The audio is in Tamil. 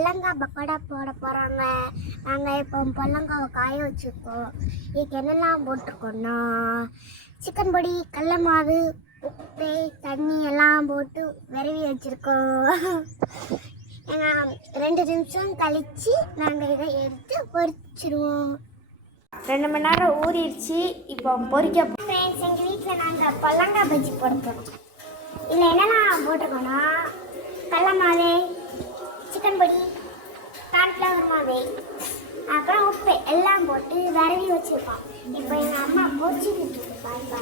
பொல்லங்காய் பக்கோடா போட போகிறாங்க. நாங்கள் இப்போ பொல்லங்காவை காய வச்சுருக்கோம். இதுக்கு என்னெல்லாம் போட்டிருக்கோன்னா சிக்கன் பொடி, கடல மாவு, உப்பு, தண்ணி எல்லாம் போட்டு விரவி வச்சுருக்கோம். 2 நிமிஷம் கழித்து நாங்கள் இதை எடுத்து பொரிச்சிடுவோம். 2 மணி நேரம் ஊறிடுச்சு. இப்போ பொரிக்க ஃப்ரெண்ட்ஸ், எங்கள் வீட்டில் நாங்கள் பொல்லங்காய் பஜ்ஜி போட போகிறோம். இதில் என்னெல்லாம் போட்டிருக்கோன்னா கடல மாவு, சிக்கன் பொடி, கார்ன்ஃப்ளவர் மாவு, அப்புறம் உப்பு எல்லாம் போட்டு விரவி வச்சுருக்கோம். இப்போ எங்கள் அம்மா பொரிச்சுக்கிட்டு பாருங்க.